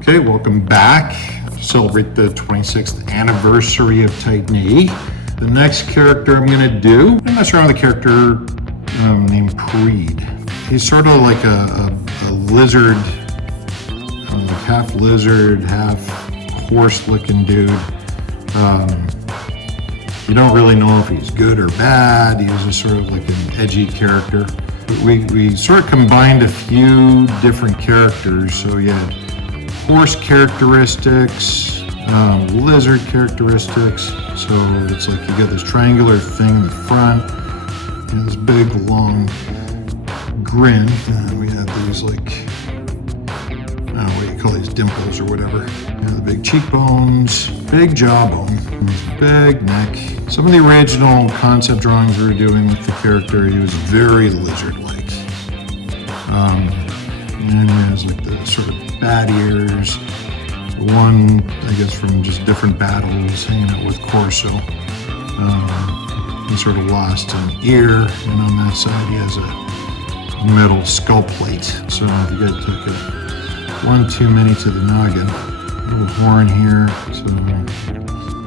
Okay, welcome back. Celebrate the 26th anniversary of Titan A.E. The next character I'm going to do, I'm not sure on the character named Preed. He's sort of like a lizard, half lizard, half horse-looking dude. You don't really know if he's good or bad. He was a sort of like an edgy character. We sort of combined a few different characters. So you had horse characteristics, lizard characteristics. So it's like you got this triangular thing in the front, and this big long grin. And we had these like, I don't know what you call these, dimples or whatever. And the big cheekbones, big jawbone, big neck. Some of the original concept drawings we were doing with the character, he was very lizard-like. And he has like the sort of bat ears. One, I guess, from just different battles, hanging out with Corso. He sort of lost an ear, and on that side he has a metal skull plate. So if you guys took it one too many to the noggin. A little horn here, so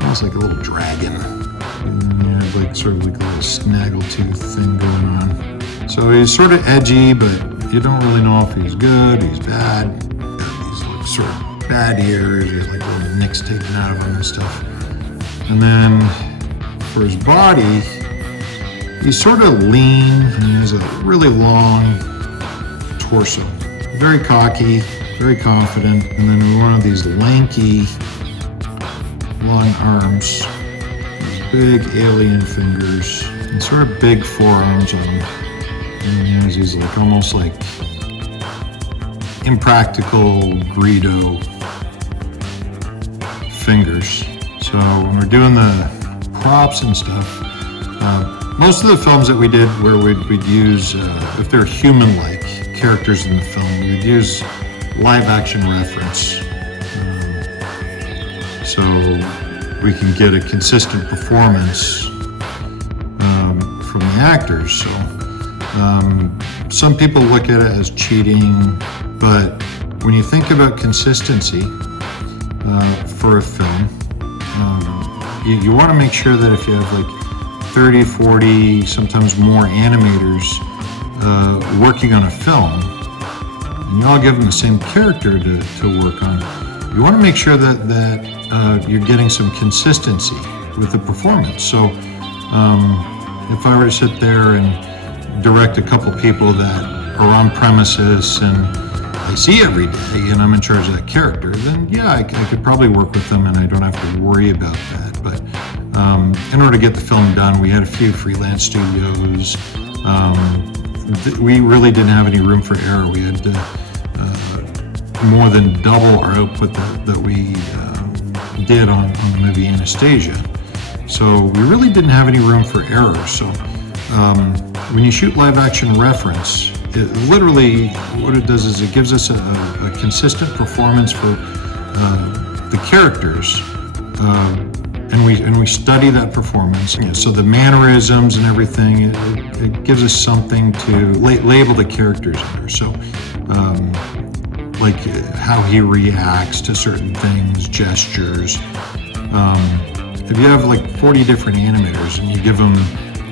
almost like a little dragon. And then you have like sort of like a little snaggletooth thing going on. So he's sort of edgy, but you don't really know if he's good, he's bad. Got these like sort of bad ears, he has like little nicks taken out of him and stuff. And then for his body, he's sort of lean and he has a really long torso. Very cocky, very confident, and then one of these lanky, long arms, big alien fingers, and sort of big forearms on him. And he has these like almost like impractical Greedo fingers. So when we're doing the props and stuff, most of the films that we did where we'd use, if they're human-like characters in the film, we'd use live-action reference, so we can get a consistent performance from the actors. So some people look at it as cheating, but when you think about consistency for a film, you want to make sure that if you have like 30, 40, sometimes more animators working on a film, and you all give them the same character to work on, you want to make sure that you're getting some consistency with the performance. So if I were to sit there and direct a couple people that are on premises and I see every day and I'm in charge of that character, then yeah, I could probably work with them and I don't have to worry about that. But in order to get the film done, we had a few freelance studios. We really didn't have any room for error. We had more than double our output that we did on the movie Anastasia. So we really didn't have any room for error. So when you shoot live action reference, it literally what it does is it gives us a consistent performance for the characters. And we study that performance. So the mannerisms and everything, it gives us something to label the characters under. So like how he reacts to certain things, gestures. If you have like 40 different animators and you give them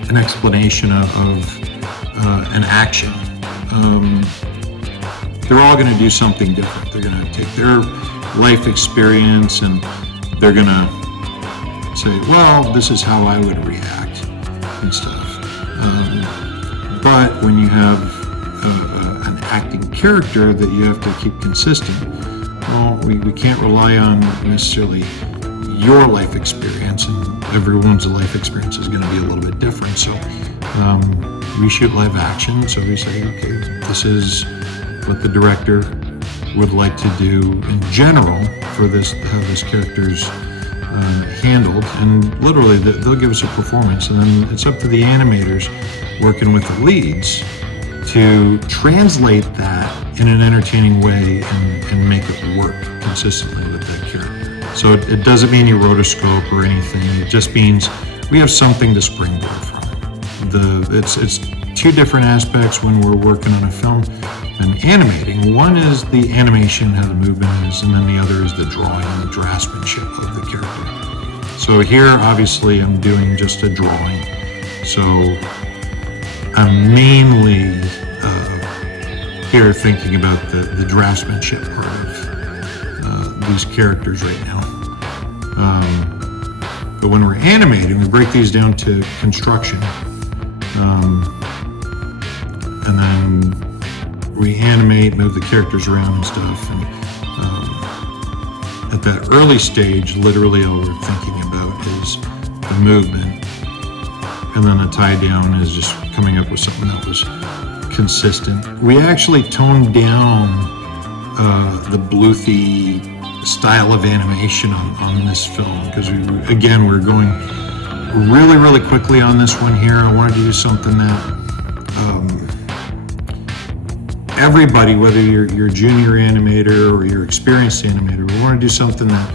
an explanation of an action, they're all going to do something different. They're going to take their life experience and they're going to say, well, this is how I would react and stuff. But when you have an acting character that you have to keep consistent, well, we can't rely on necessarily your life experience, and everyone's life experience is going to be a little bit different. So we shoot live action, so we say, okay, this is what the director would like to do in general for this, how this character's handled, and literally they'll give us a performance, and then it's up to the animators working with the leads to translate that in an entertaining way and make it work consistently with that character. So it doesn't mean you rotoscope or anything. It just means we have something to springboard from. It's two different aspects when we're working on a film. and animating. One is the animation, how the movement is, and then the other is the drawing and the draftsmanship of the character. So here, obviously, I'm doing just a drawing. So I'm mainly here thinking about the draftsmanship part of these characters right now. But when we're animating, we break these down to construction. And then we animate, move the characters around and stuff. And at that early stage, literally all we're thinking about is the movement. And then the tie down is just coming up with something that was consistent. We actually toned down the Bluethy style of animation on this film because we're going really quickly on this one here. I wanted to do something that everybody, whether you're a junior animator or you're experienced animator, we want to do something that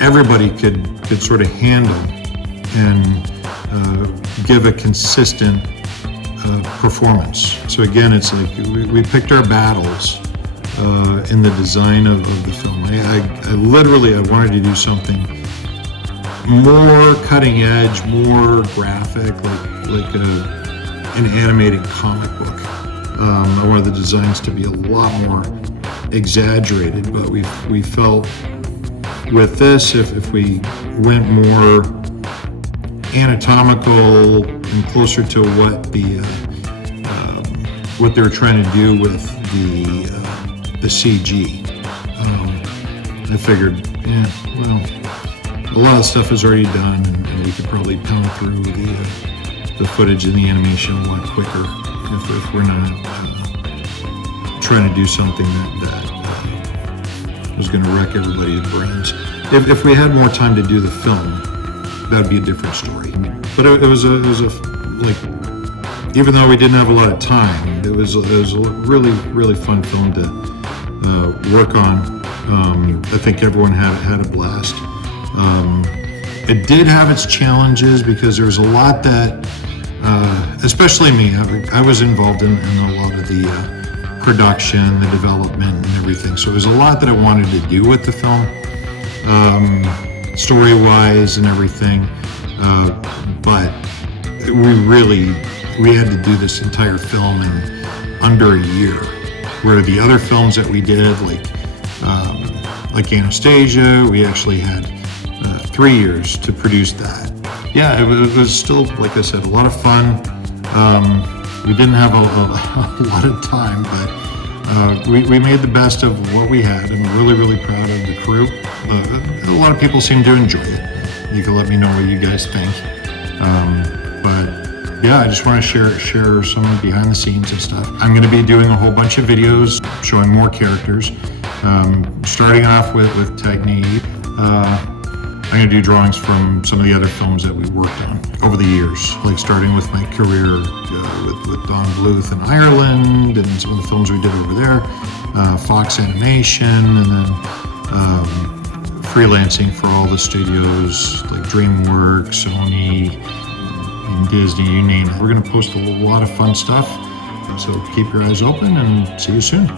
everybody could sort of handle and give a consistent performance. So again, it's like we picked our battles in the design of the film. I wanted to do something more cutting edge, more graphic, like an animated comic book. I wanted the designs to be a lot more exaggerated, but we felt with this, if we went more anatomical and closer to what they were trying to do with the CG. I figured, a lot of stuff is already done, and we could probably pound through the footage and the animation a lot quicker if we're not trying to do something that was going to wreck everybody's brains. If we had more time to do the film, that'd be a different story. But it was even though we didn't have a lot of time, it was a really fun film to work on. I think everyone had a blast. It did have its challenges because there was a lot that, especially me, I was involved in a lot of the production, the development, and everything. So there was a lot that I wanted to do with the film, story-wise and everything. But we had to do this entire film in under a year, where the other films that we did, like Anastasia, we actually had 3 years to produce that. Yeah, it was still, like I said, a lot of fun. We didn't have a lot of time, but we made the best of what we had, and we're really proud of the crew. A lot of people seem to enjoy it. You can let me know what you guys think. But yeah, I just want to share some behind the scenes and stuff. I'm going to be doing a whole bunch of videos showing more characters. Starting off with Titan A.E. I'm going to do drawings from some of the other films that we worked on over the years, like starting with my career with Don Bluth in Ireland and some of the films we did over there, Fox Animation, and then freelancing for all the studios like DreamWorks, Sony, and Disney, you name it. We're going to post a lot of fun stuff, so keep your eyes open and see you soon.